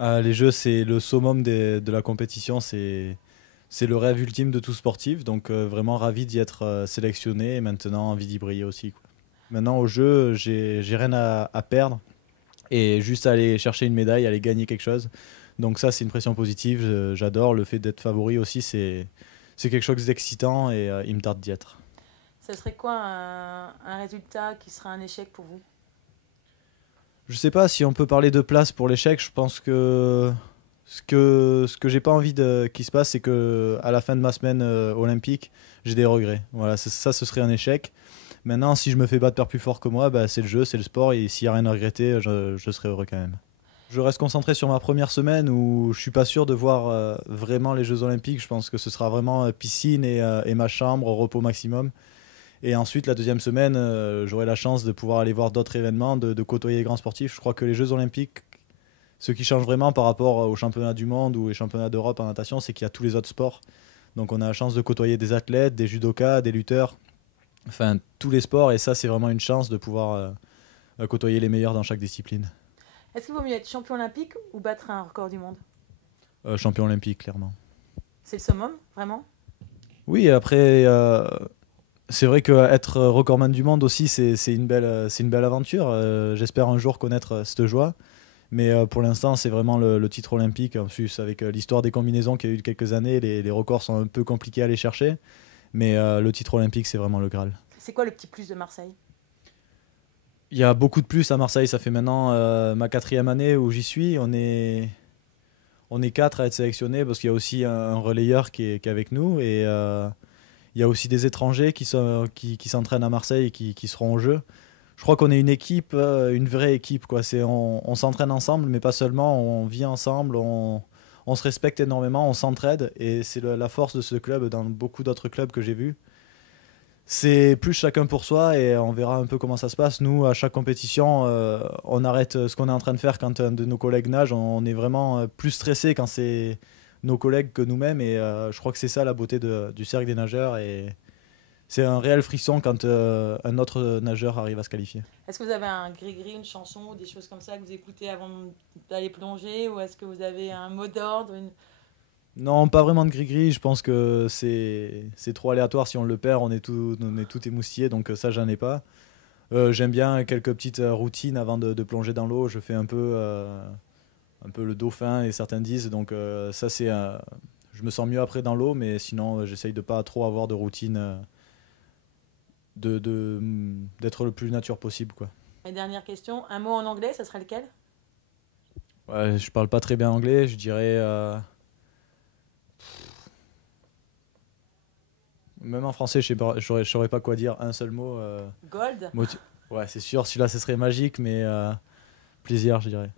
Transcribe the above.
Les jeux, c'est le summum de la compétition, c'est le rêve ultime de tout sportif. Donc vraiment ravi d'y être sélectionné et maintenant envie d'y briller aussi, quoi. Maintenant au jeu, j'ai rien à perdre et juste aller chercher une médaille, aller gagner quelque chose. Donc ça, c'est une pression positive. J'adore le fait d'être favori aussi. C'est quelque chose d'excitant et il me tarde d'y être. Ça serait quoi un résultat qui serait un échec pour vous? Je sais pas si on peut parler de place pour l'échec. Je pense que ce que j'ai pas envie qu'il se passe, c'est que à la fin de ma semaine olympique, j'ai des regrets. Voilà, ça, ce serait un échec. Maintenant, si je me fais battre par plus fort que moi, bah, c'est le jeu, c'est le sport, et s'il y a rien à regretter, je serai heureux quand même. Je reste concentré sur ma première semaine où je suis pas sûr de voir vraiment les Jeux Olympiques. Je pense que ce sera vraiment piscine et ma chambre, repos maximum. Et ensuite, la deuxième semaine, j'aurai la chance de pouvoir aller voir d'autres événements, de côtoyer les grands sportifs. Je crois que les Jeux Olympiques, ce qui change vraiment par rapport aux championnats du monde ou les championnats d'Europe en natation, c'est qu'il y a tous les autres sports. Donc on a la chance de côtoyer des athlètes, des judokas, des lutteurs, enfin tous les sports. Et ça, c'est vraiment une chance de pouvoir côtoyer les meilleurs dans chaque discipline. Est-ce qu'il vaut mieux être champion olympique ou battre un record du monde? Champion olympique, clairement. C'est le summum, vraiment? Oui, après, c'est vrai qu'être recordman du monde aussi, c'est une belle aventure. J'espère un jour connaître cette joie. Mais pour l'instant, c'est vraiment le titre olympique. En plus, avec l'histoire des combinaisons qu'il y a eu quelques années, les records sont un peu compliqués à aller chercher. Mais le titre olympique, c'est vraiment le Graal. C'est quoi le petit plus de Marseille? Il y a beaucoup de plus à Marseille. Ça fait maintenant ma quatrième année où j'y suis. On est quatre à être sélectionnés parce qu'il y a aussi un relayeur qui est avec nous. Et il y a aussi des étrangers qui s'entraînent à Marseille et qui seront au jeu. Je crois qu'on est une équipe, une vraie équipe, quoi. On s'entraîne ensemble, mais pas seulement. On vit ensemble, on se respecte énormément, on s'entraide. Et c'est la force de ce club dans beaucoup d'autres clubs que j'ai vus. C'est plus chacun pour soi et on verra un peu comment ça se passe. Nous, à chaque compétition, on arrête ce qu'on est en train de faire quand un de nos collègues nage. On est vraiment plus stressé quand c'est nos collègues que nous-mêmes. Et je crois que c'est ça la beauté du cercle des nageurs. Et c'est un réel frisson quand un autre nageur arrive à se qualifier. Est-ce que vous avez un gris-gris, une chanson ou des choses comme ça que vous écoutez avant d'aller plonger? Ou est-ce que vous avez un mot d'ordre Non, pas vraiment de gris-gris. Je pense que c'est trop aléatoire. Si on le perd, on est tout émoustillé. Donc ça, j'en ai pas. J'aime bien quelques petites routines avant de plonger dans l'eau. Je fais un peu le dauphin et certains disent. Donc ça, je me sens mieux après dans l'eau. Mais sinon, j'essaye de pas trop avoir de routine, d'être le plus nature possible, quoi. Et dernière question, un mot en anglais, ça serait lequel? Ouais, je parle pas très bien anglais. Je dirais. Même en français, je saurais pas quoi dire. Un seul mot. Gold? Moti- ouais, c'est sûr, celui-là, ce serait magique, mais plaisir, je dirais.